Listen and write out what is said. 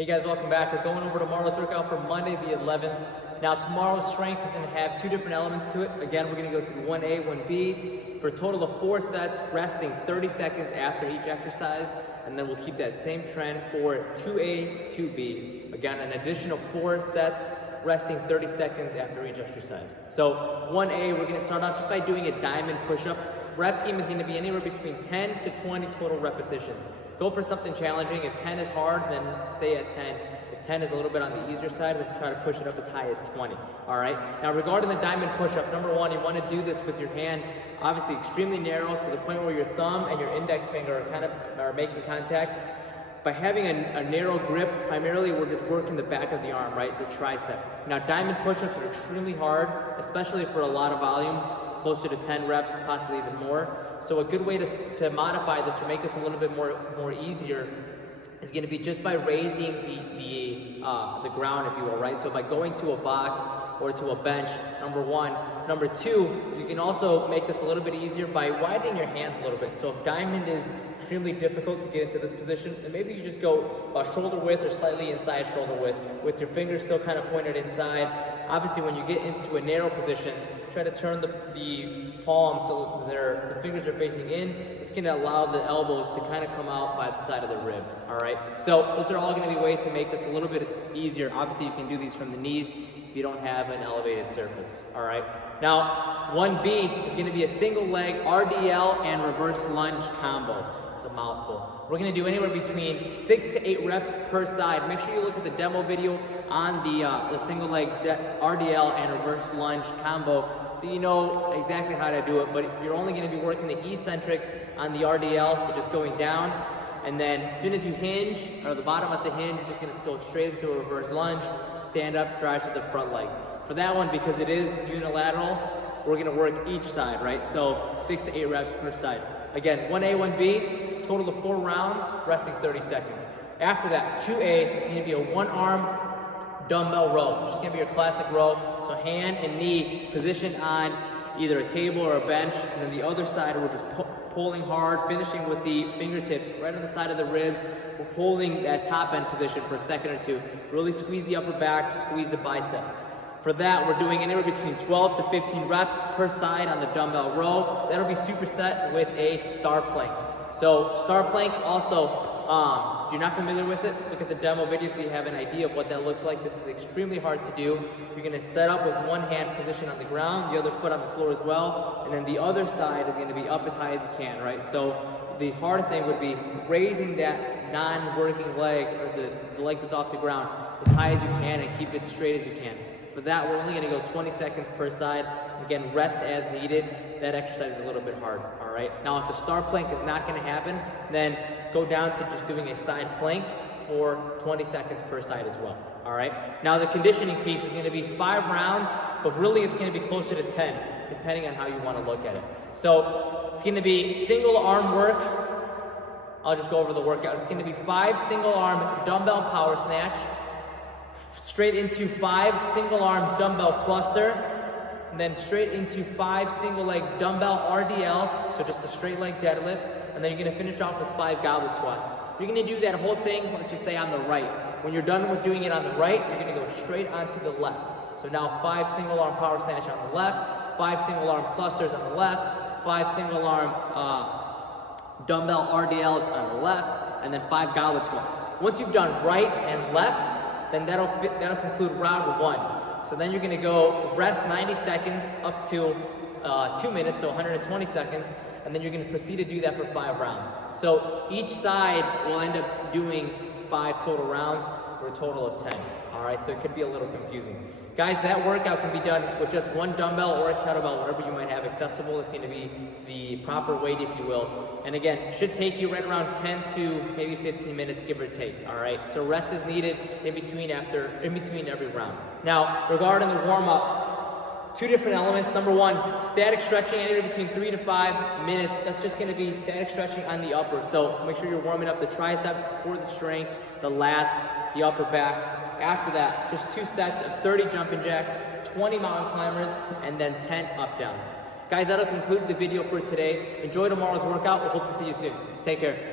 Hey guys, welcome back. We're going over tomorrow's workout for Monday the 11th. Now tomorrow's strength is going to have two different elements to it. Again, we're going to go through 1A, 1B for a total of 4 sets, resting 30 seconds after each exercise, and then we'll keep that same trend for 2A, 2B. Again, an additional 4 sets, resting 30 seconds after each exercise. So 1A, we're going to start off just by doing a diamond push-up. Rep scheme is going to be anywhere between 10 to 20 total repetitions. Go for something challenging. If 10 is hard, then stay at 10. If 10 is a little bit on the easier side, then try to push it up as high as 20. All right. Now, regarding the diamond push-up, number one, you want to do this with your hand, obviously extremely narrow to the point where your thumb and your index finger are making contact. By having a narrow grip, primarily we're just working the back of the arm, right, the tricep. Now, diamond push-ups are extremely hard, especially for a lot of volume, closer to 10 reps, possibly even more. So a good way to modify this or make this a little bit more easier is going to be just by raising the ground, if you will, right? So by going to a box or to a bench, number one. Number two, you can also make this a little bit easier by widening your hands a little bit. So if diamond is extremely difficult to get into this position, then maybe you just go shoulder width or slightly inside shoulder width with your fingers still kind of pointed inside. Obviously, when you get into a narrow position, try to turn the palm so the fingers are facing in. It's going to allow the elbows to kind of come out by the side of the rib, all right? So those are all going to be ways to make this a little bit easier. Obviously, you can do these from the knees if you don't have an elevated surface, all right? Now, 1B is going to be a single leg RDL and reverse lunge combo. It's a mouthful. We're going to do anywhere between 6 to 8 reps per side. Make sure you look at the demo video on the single leg RDL and reverse lunge combo so you know exactly how to do it, but you're only going to be working the eccentric on the RDL, so just going down, and then as soon as you hinge, or the bottom of the hinge, you're just going to go straight into a reverse lunge, stand up, drive to the front leg. For that one, because it is unilateral, we're going to work each side, right? So 6 to 8 reps per side. Again, 1A, 1B, total of 4 rounds, resting 30 seconds. After that, 2A, it's going to be a one-arm dumbbell row, which is going to be your classic row. So hand and knee positioned on either a table or a bench, and then the other side, we're just pulling hard, finishing with the fingertips right on the side of the ribs. We're holding that top end position for a second or two. Really squeeze the upper back, squeeze the bicep. For that, we're doing anywhere between 12 to 15 reps per side on the dumbbell row. That'll be superset with a star plank. So star plank also, if you're not familiar with it, look at the demo video so you have an idea of what that looks like. This is extremely hard to do. You're going to set up with one hand position on the ground, the other foot on the floor as well, and then the other side is going to be up as high as you can, right? So the hard thing would be raising that non-working leg, or the leg that's off the ground, as high as you can and keep it straight as you can. For that, we're only going to go 20 seconds per side. Again, rest as needed. That exercise is a little bit hard, all right? Now, if the star plank is not going to happen, then go down to just doing a side plank for 20 seconds per side as well, all right? Now, the conditioning piece is going to be 5 rounds, but really it's going to be closer to 10, depending on how you want to look at it. So it's going to be single arm work. I'll just go over the workout. It's going to be 5 single arm dumbbell power snatch, straight into 5 single arm dumbbell cluster, and then straight into 5 single leg dumbbell RDL, so just a straight leg deadlift, and then you're going to finish off with 5 goblet squats. You're going to do that whole thing, let's just say on the right. When you're done with doing it on the right, you're going to go straight onto the left. So now 5 single arm power snatch on the left, 5 single arm clusters on the left, 5 single arm dumbbell RDLs on the left, and then 5 goblet squats. Once you've done right and left, then that'll conclude round 1. So then you're going to go rest 90 seconds up to 2 minutes, so 120 seconds, and then you're going to proceed to do that for 5 rounds. So each side will end up doing 5 total rounds for a total of 10. All right, so it could be a little confusing. Guys, that workout can be done with just one dumbbell or a kettlebell, whatever you might have accessible. It's going to be the proper weight, if you will. And again, it should take you right around 10 to maybe 15 minutes, give or take. All right, so rest is needed in between every round. Now, regarding the warm-up, 2 different elements. Number 1, static stretching anywhere between 3 to 5 minutes. That's just going to be static stretching on the upper. So make sure you're warming up the triceps before the strength, the lats, the upper back. After that, just 2 sets of 30 jumping jacks, 20 mountain climbers, and then 10 up downs. Guys, that'll conclude the video for today. Enjoy tomorrow's workout. We hope to see you soon. Take care.